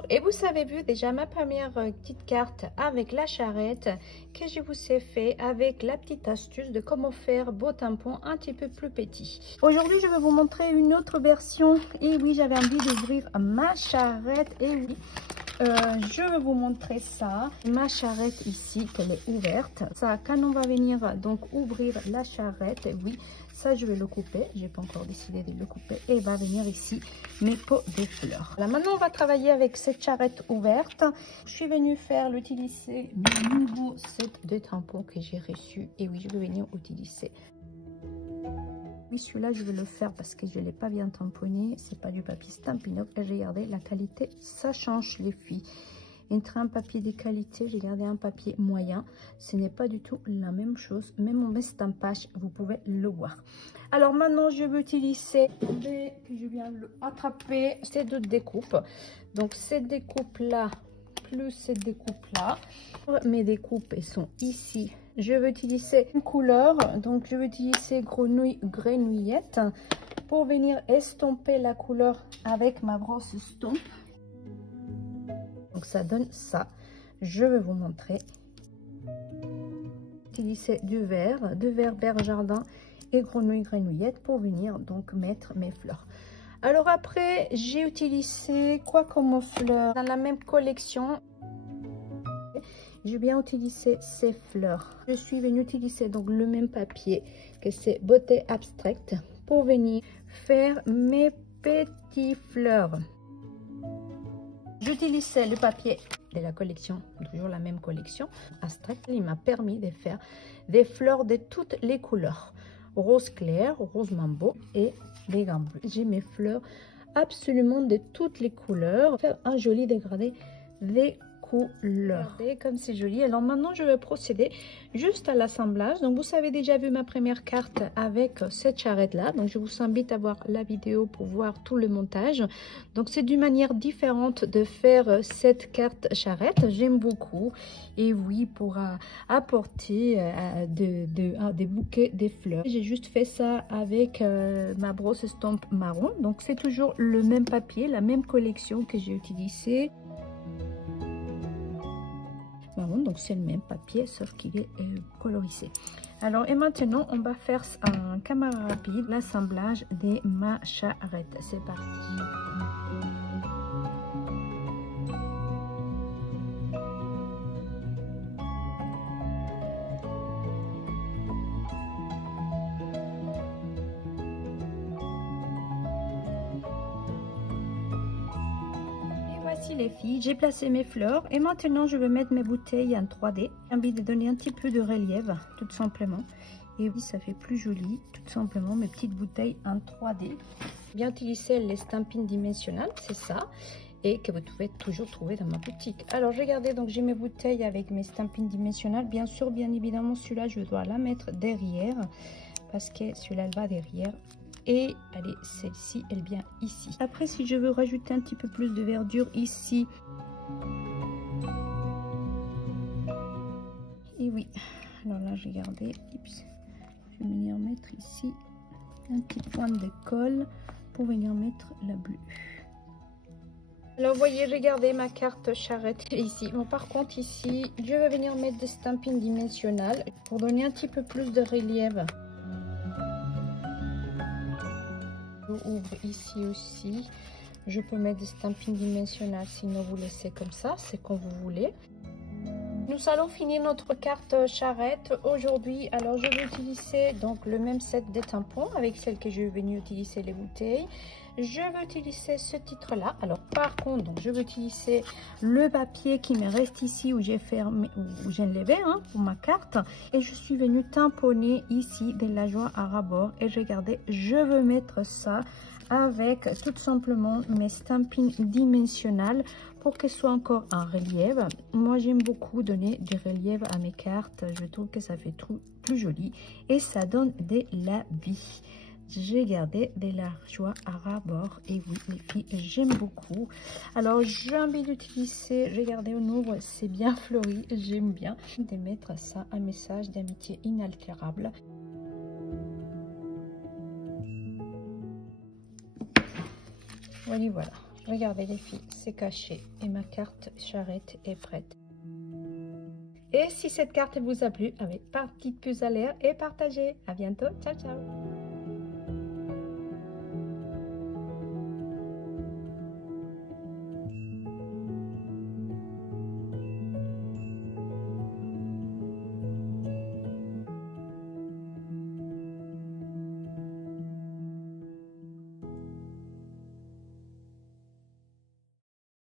Bonjour, et vous avez vu déjà ma première petite carte avec la charrette que je vous ai fait avec la petite astuce de comment faire beau tampon un petit peu plus petit. Aujourd'hui je vais vous montrer une autre version. Et oui, j'avais envie d'ouvrir ma charrette. Et oui, je vais vous montrer ça, ma charrette ici, qu'elle est ouverte. Ça, quand on va venir donc ouvrir la charrette, oui, ça je vais le couper, j'ai pas encore décidé de le couper, et va venir ici mes pots de fleurs. Là maintenant on va travailler avec cette charrette ouverte. Je suis venue faire l'utiliser du nouveau set de tampons que j'ai reçu. Et oui, je vais venir utiliser. Oui, celui-là je vais le faire parce que je ne l'ai pas bien tamponné. C'est pas du papier Stampin' Up. Et regardez la qualité, ça change les filles. Entre un papier de qualité, j'ai gardé un papier moyen. Ce n'est pas du tout la même chose. Même en estampage, vous pouvez le voir. Alors maintenant, je vais utiliser que je viens le attraper, ces deux découpes. Donc cette découpe-là, plus cette découpe-là. Mes découpes, elles sont ici. Je vais utiliser une couleur. Donc je vais utiliser grenouillette pour venir estomper la couleur avec ma brosse Stomp. Donc ça donne ça. Je vais vous montrer. Utiliser du vert jardin et grenouillette pour venir donc mettre mes fleurs. Alors après, j'ai utilisé quoi comme fleurs dans la même collection. Je viens utiliser ces fleurs. Je suis venue utiliser donc le même papier que c'est Beauté Abstract pour venir faire mes petites fleurs. J'utilisais le papier de la collection, toujours la même collection, Abstract. Il m'a permis de faire des fleurs de toutes les couleurs. Rose clair, rose mambo et des gants bleus. J'ai mes fleurs absolument de toutes les couleurs. Faire un joli dégradé des couleurs. Regardez comme c'est joli. Alors maintenant je vais procéder juste à l'assemblage. Donc vous avez déjà vu ma première carte avec cette charrette là. Donc je vous invite à voir la vidéo pour voir tout le montage. Donc c'est d'une manière différente de faire cette carte charrette. J'aime beaucoup. Et oui, pour apporter des bouquets de fleurs. J'ai juste fait ça avec ma brosse Stomp marron. Donc c'est toujours le même papier, la même collection que j'ai utilisé. Donc c'est le même papier sauf qu'il est colorisé. Alors et maintenant on va faire un caméra rapide l'assemblage de ma charrette. C'est parti. Voici les filles, j'ai placé mes fleurs et maintenant je vais mettre mes bouteilles en 3D. J'ai envie de donner un petit peu de relief tout simplement. Et oui, ça fait plus joli tout simplement mes petites bouteilles en 3D. Bien utiliser les stampines dimensionnelles, c'est ça. Et que vous pouvez toujours trouver dans ma boutique. Alors regardez, donc j'ai mes bouteilles avec mes stampines dimensionnelles. Bien sûr, bien évidemment, celui-là je dois la mettre derrière. Parce que celui-là elle va derrière. Et allez, celle-ci elle vient ici. Après, si je veux rajouter un petit peu plus de verdure ici, et oui, alors là regardez, je vais venir mettre ici un petit point de colle pour venir mettre la bleue. Alors vous voyez, regardez ma carte charrette ici. Bon, par contre ici je vais venir mettre des stampines dimensionnelles pour donner un petit peu plus de relief. Ouvre ici aussi. Je peux mettre des stampines dimensionnelles, sinon vous laissez comme ça, c'est comme vous voulez. Nous allons finir notre carte charrette aujourd'hui. Alors je vais utiliser donc le même set de tampons avec celle que je vais venir utiliser les bouteilles. Je vais utiliser ce titre là. Alors par contre, donc, je vais utiliser le papier qui me reste ici où j'ai fermé, où j'ai enlevé pour ma carte. Et je suis venue tamponner ici de la joie à ras-bord. Et regardez, je veux mettre ça avec tout simplement mes stampines dimensionnelles pour qu'elles soient encore en relief. Moi j'aime beaucoup donner des reliefs à mes cartes. Je trouve que ça fait plus joli et ça donne de la vie. J'ai gardé de la joie à ras-bord. Et oui les filles, j'aime beaucoup. Alors j'ai envie d'utiliser, regardez, on ouvre, c'est bien fleuri, j'aime bien de mettre ça, un message d'amitié inaltérable. Voilà, Regardez les filles, c'est caché et ma carte charrette est prête. Et si cette carte vous a plu, avec petite pouce à l'air et partagez. À bientôt, ciao ciao.